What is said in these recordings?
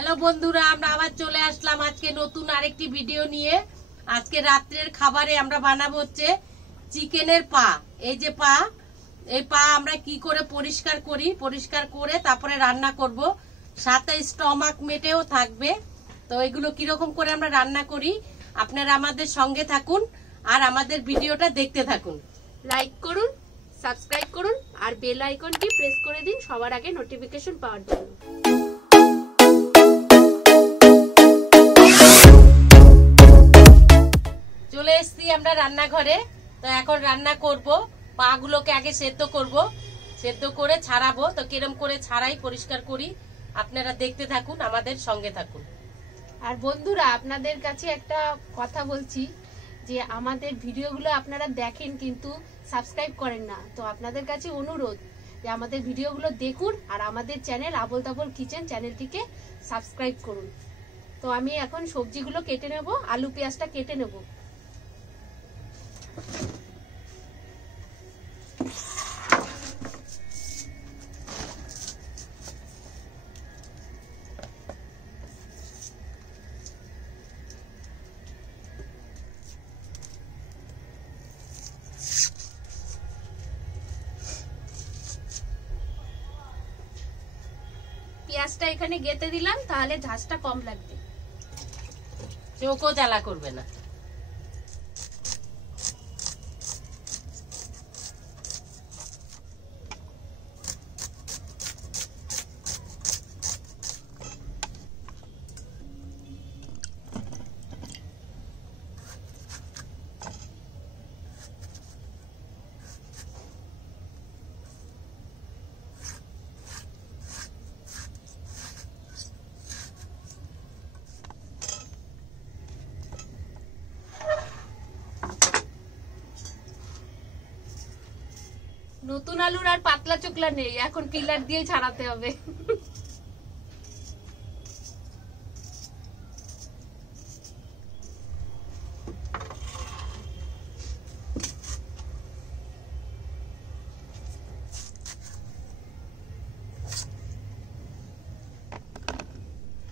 Hello বন্ধুরা, আমরা আবার চলে আসলাম আজকে নতুন আরেকটি ভিডিও নিয়ে। আজকে রাত্রের খাবারে আমরা বানাবো হচ্ছে চিকেনের পা। এই যে পা, এই পা আমরা কি করে পরিষ্কার করি, পরিষ্কার করে তারপরে রান্না করব, সাথে স্টমাক মেটেও থাকবে। তো এগুলো কিরকম করে আমরা রান্না করি আপনারা আমাদের সঙ্গে থাকুন আর আমাদের ভিডিওটা দেখতে থাকুন। লাইক করুন, সাবস্ক্রাইব করুন আর বেল আইকনটি প্রেস করে দিন সবার আগে নোটিফিকেশন পাওয়ার জন্য। চলে এসেছি আমরা রান্নাঘরে। তো এখন রান্না করব, পাগুলোকে আগে সেদ্ধ করব, সেদ্ধ করে ছাড়াবো। তো কিরম করে ছাড়াই পরিষ্কার করি আপনারা দেখতে থাকুন, আমাদের সঙ্গে থাকুন। আর বন্ধুরা, আপনাদের কাছে একটা কথা বলছি যে আমাদের ভিডিওগুলো আপনারা দেখেন কিন্তু সাবস্ক্রাইব করেন না। তো আপনাদের কাছে অনুরোধ যে আমাদের ভিডিওগুলো দেখুন আর আমাদের চ্যানেল আবল তাবল কিচেন চ্যানেলটিকে সাবস্ক্রাইব করুন। তো আমি এখন সবজিগুলো কেটে নেব, আলু পেঁয়াজটা কেটে নেব। পেঁয়াজটা এখানে গেঁথে দিলাম, তাহলে ঝাঁজটা কম লাগবে, চোখও জ্বালা করবে না। নতুন আলুর আর পাতলা চোকলা নেই, এখন পিলার দিয়ে ছাড়াতে হবে।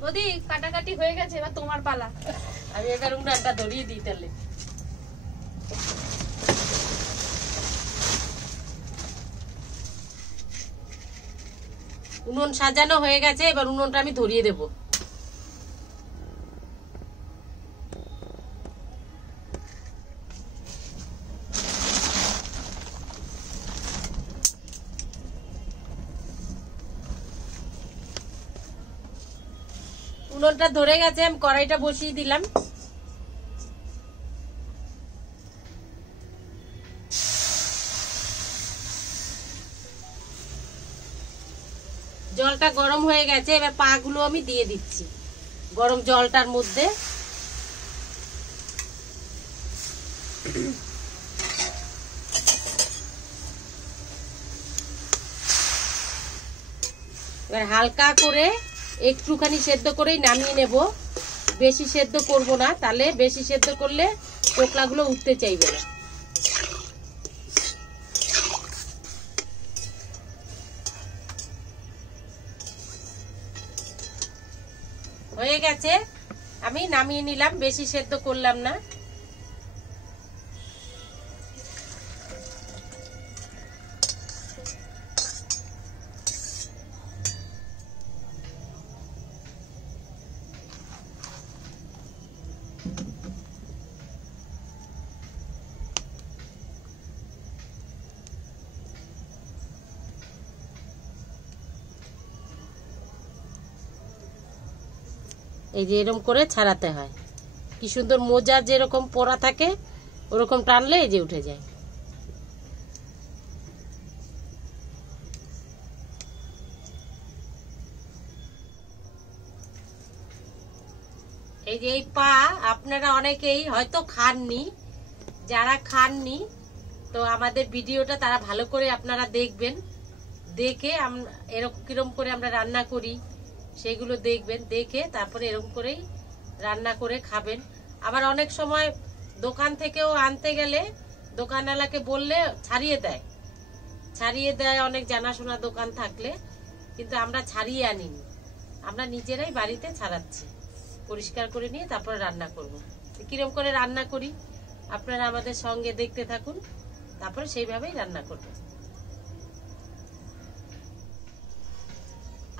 বৌদি, কাটাকাটি হয়ে গেছে, এবার তোমার পালা। আমি এবার উনানটা ধরিয়ে দিই তাহলে। উনুন সাজানো হয়ে গেছে, এবার উনুনটা আমি ধরিয়ে দেব। উনুনটা ধরে গেছে, আমি কড়াইটা বসিয়ে দিলাম। জলটা গরম হয়ে গেছে, এবার পা গুলো আমি দিয়ে দিচ্ছি গরম জলটার মধ্যে। এবার হালকা করে একটুখানি সেদ্ধ করেই নামিয়ে নেব, বেশি সেদ্ধ করব না, তাহলে বেশি সেদ্ধ করলে চোকলাগুলো উঠতে চাইবে না। হয়ে গেছে, আমি নামিয়ে নিলাম, বেশি সেদ্ধ করলাম না। এই যে এরকম করে ছাড়াতে হয়, কি সুন্দর মোজা যেরকম পরা থাকে ওরকম টানলে এই যে উঠে যায়। এই যে এই পা আপনারা অনেকেই হয়তো খাননি, যারা খাননি তো আমাদের ভিডিওটা তারা ভালো করে আপনারা দেখবেন, দেখে এরকম কিরকম করে আমরা রান্না করি সেগুলো দেখবেন, দেখে তারপরে এরকম করেই রান্না করে খাবেন। আবার অনেক সময় দোকান থেকেও আনতে গেলে দোকানওয়ালাকে বললে ছাড়িয়ে দেয় অনেক জানাশোনা দোকান থাকলে, কিন্তু আমরা ছাড়িয়ে আনিনি। আমরা নিজেরাই বাড়িতে ছাড়াচ্ছি, পরিষ্কার করে নিয়ে তারপরে রান্না করব। কিরকম করে রান্না করি আপনারা আমাদের সঙ্গে দেখতে থাকুন, তারপরে সেইভাবেই রান্না করবেন।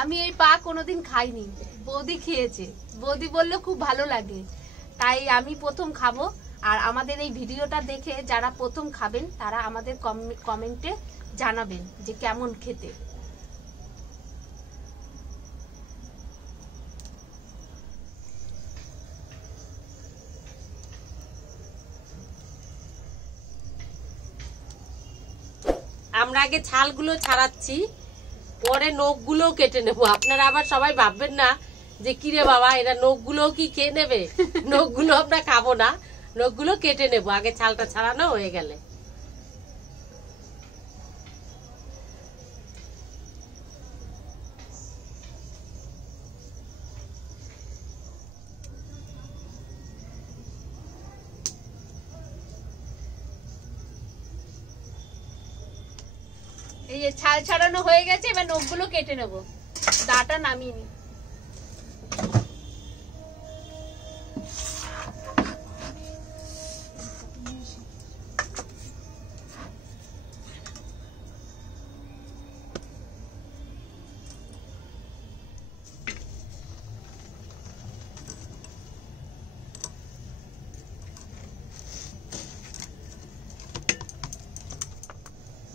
আমি এই পা কোনোদিন খাইনি, বৌদি খেয়েছে, বৌদি বললো খুব ভালো লাগে, তাই আমি প্রথম খাবো। আর আমাদের এই ভিডিওটা দেখে যারা প্রথম খাবেন তারা আমাদের কমেন্টে জানাবেন যে কেমন খেতে। আমরা আগে ছালগুলো ছাড়াচ্ছি, পরে নখগুলো কেটে নেব। আপনারা আবার সবাই ভাববেন না যে কিরে বাবা এরা নখগুলো কি খেয়ে নেবে, নখগুলো আমরা খাবো না, নখগুলো কেটে নেব আগে ছালটা ছাড়ানো হয়ে গেলে। এই যে ছাল ছাড়ানো হয়ে গেছে, এবার নখগুলো কেটে নেব, দাটা নামিয়ে নি।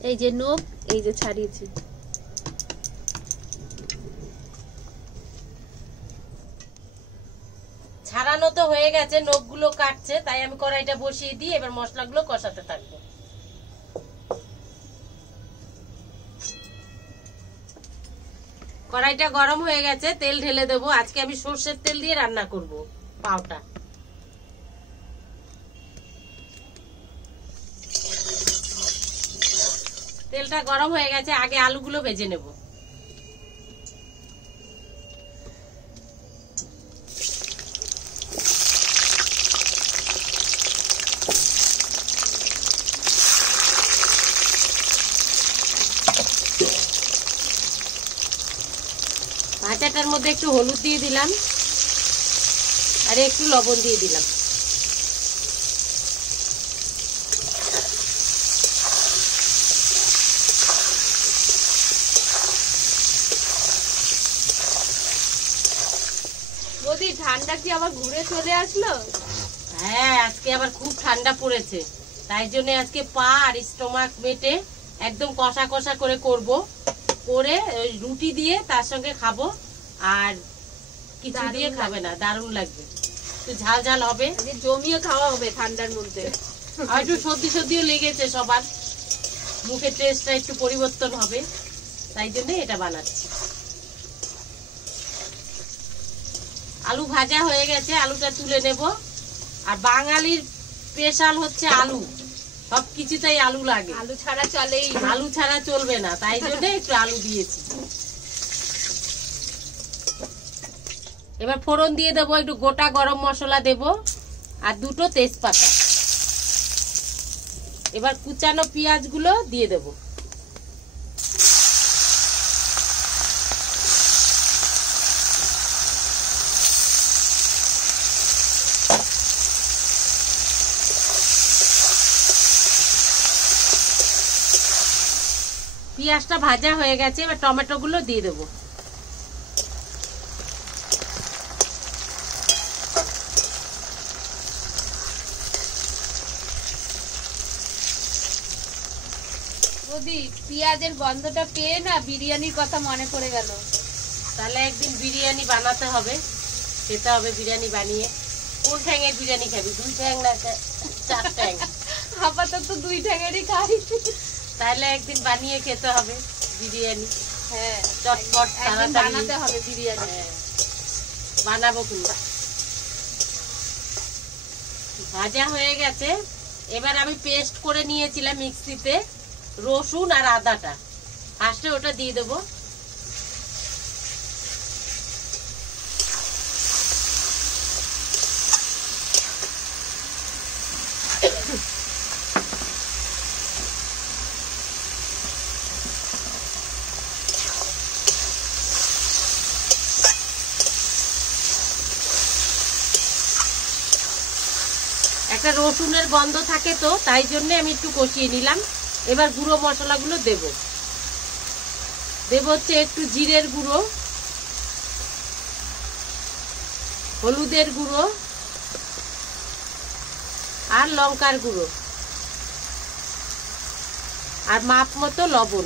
এই যে নখ, এই যে ছাড়িয়েছি। ছাড়ানো তো হয়ে গেছে, নখগুলো কাটছে, তাই আমি কড়াইটা বসিয়ে দিই, এবার মশলাগুলো কষাতে থাকবো। কড়াইটা গরম হয়ে গেছে, তেল ঢেলে দেবো। আজকে আমি সর্ষের তেল দিয়ে রান্না করব পাওটা। তেলটা গরম হয়ে গেছে, আগে আলুগুলো ভেজে নেব। ভাজাটার মধ্যে একটু হলুদ দিয়ে দিলাম আর একটু লবণ দিয়ে দিলাম। বৌদি ঠান্ডা কি আবার ঘুরে চলে আসলো? হ্যাঁ, আজকে আবার খুব ঠান্ডা পড়েছে, তাই জন্য আজকে পা আর স্টোমাক বেটে একদম কষা কষা করে করব, করে ওই রুটি দিয়ে তার সঙ্গে খাবো। আর কিছু দিয়ে খাবে না, দারুণ লাগবে, একটু ঝাল ঝাল হবে, জমিয়ে খাওয়া হবে ঠান্ডার মধ্যে। আর একটু সর্দি সর্দিও লেগেছে, সবার মুখের টেস্টটা একটু পরিবর্তন হবে, তাই জন্য এটা বানাচ্ছি। আলু ভাজা হয়ে গেছে, আলুটা তুলে নেব। আর বাঙালির স্পেশাল হচ্ছে আলু, সবকিছুতেই আলু লাগে, আলু ছাড়া চলেই, আলু ছাড়া চলবে না, তাই জন্য একটু আলু দিয়েছি। এবার ফোড়ন দিয়ে দেবো, একটু গোটা গরম মশলা দেব আর দুটো তেজপাতা। এবার কুচানো পেঁয়াজগুলো দিয়ে দেব। পেঁয়াজটা ভাজা হয়ে গেছে, এবার টমেটো গুলো দিয়ে দেবো। বৌদি পেঁয়াজের গন্ধটা পেয়ে না বিরিয়ানির কথা মনে পড়ে গেল। তাহলে একদিন বিরিয়ানি বানাতে হবে, খেতে হবে বিরিয়ানি বানিয়ে। কোন ঠ্যাঙের বিরিয়ানি খাবি, 2 ঠ্যাং না 4 ঠ্যাং? আপাতত 2 ঠ্যাঙেরই খাই। তাহলে একদিন বানিয়ে খেতে হবে বিরিয়ানি। হ্যাঁ, চটপট একদিন বানাতে হবে বিরিয়ানি। বানাবো কিন্তু। ভাজা হয়ে গেছে, এবার আমি পেস্ট করে নিয়েছিলাম মিক্সিতে রসুন আর আদাটা, ফার্স্টে ওটা দিয়ে দেবো। একটা রসুনের গন্ধ থাকে তো, তাই জন্য আমি একটু কষিয়ে নিলাম। এবার গুঁড়ো মশলাগুলো দেব হচ্ছে একটু জিরের গুঁড়ো, হলুদের গুঁড়ো আর লঙ্কার গুঁড়ো আর মাপ মতো লবণ।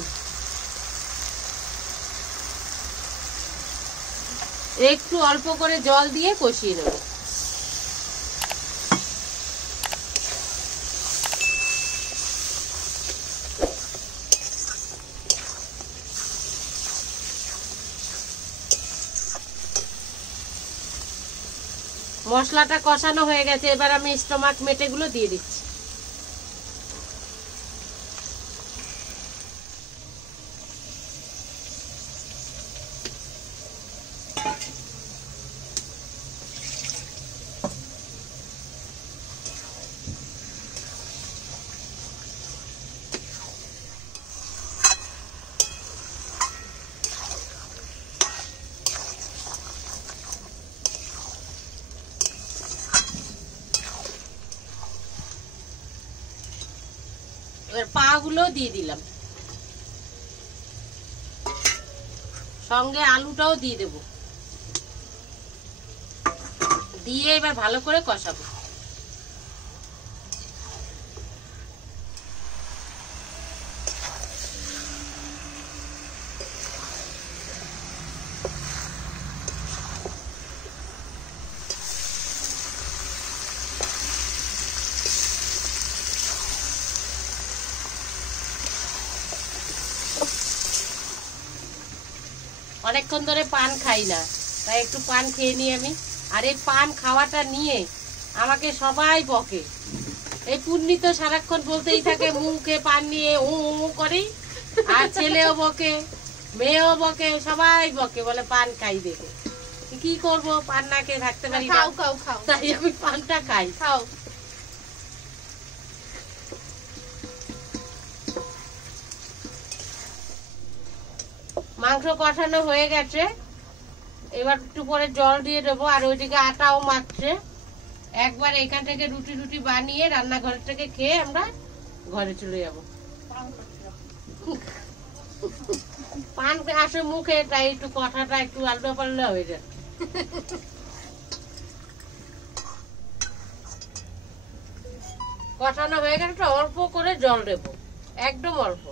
একটু অল্প করে জল দিয়ে কষিয়ে নেব। মশলাটা কষানো হয়ে গেছে, এবার আমি স্টোমাক মেটেগুলো দিয়ে দিচ্ছি। এবার পা গুলো দিয়ে দিলাম, সঙ্গে আলুটাও দিয়ে দেব, দিয়ে এবার ভালো করে কষাবো। অনেকক্ষণ ধরে পান খাই না, তাই একটু পান খেয়ে নিই আমি। আর এই পান খাওয়াটা নিয়ে আমাকে সবাই বকে। এই পুণ্যি তো সারাক্ষণ বলতেই থাকে মুখে পান নিয়ে ও করে, আর ছেলেও বকে, মেয়েও বকে, সবাই বকে, বলে পান খাই দেখে। কি করব, পান না খেয়ে থাকতে পারি না, তাই আমি পানটা খাই। খাও। মাংস কষানো হয়ে গেছে, এবার একটু পরে জল দিয়ে দেবো। আর ওইদিকে আটাও মাখছে। একবার এখান থেকে রুটি রুটি বানিয়ে রান্নাঘর থেকে খেয়ে আমরা ঘরে চলে যাব। পান আসে মুখে, তাই একটু কথাটা একটু আলদা পাল্টা হয়ে যায়। কষানো হয়ে গেছে, অল্প করে জল দেবো, একদম অল্প।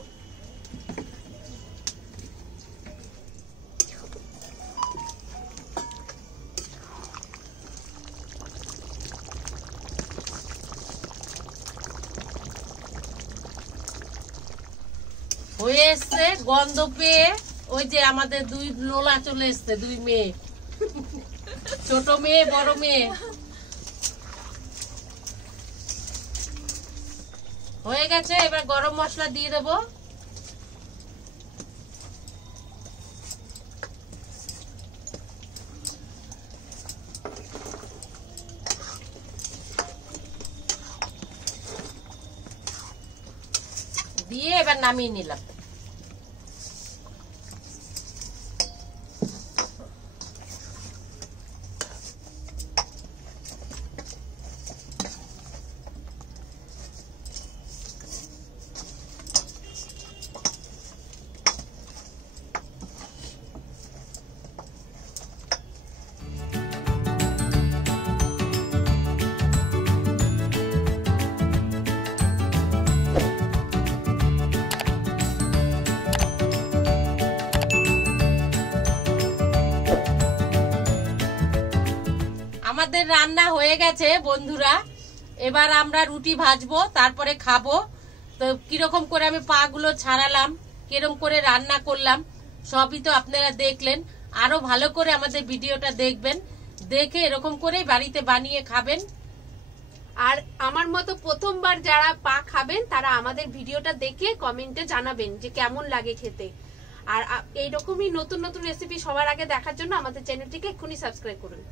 হয়ে এসছে, গন্ধ পেয়ে ওই যে আমাদের দুই লোলা চলে এসছে, দুই মেয়ে, ছোট মেয়ে বড় মেয়ে। হয়ে গেছে, এবার গরম মশলা দিয়ে দেবো। দিয়ে এবার নামিয়ে নিলাম। আমাদের রান্না হয়ে গেছে বন্ধুরা, এবার আমরা রুটি ভাজবো, তারপরে খাবো। তো কিরকম করে আমি পা গুলো ছাড়ালাম, কিরকম করে রান্না করলাম, সবই তো আপনারা দেখলেন। আরো ভালো করে আমাদের ভিডিওটা দেখবেন, দেখে এরকম করে বাড়িতে বানিয়ে খাবেন। আর আমার মতো প্রথমবার যারা পা খাবেন তারা আমাদের ভিডিওটা দেখে কমেন্টে জানাবেন যে কেমন লাগে খেতে। আর এইরকমই নতুন নতুন রেসিপি সবার আগে দেখার জন্য আমাদের চ্যানেলটিকে এক্ষুনি সাবস্ক্রাইব করুন।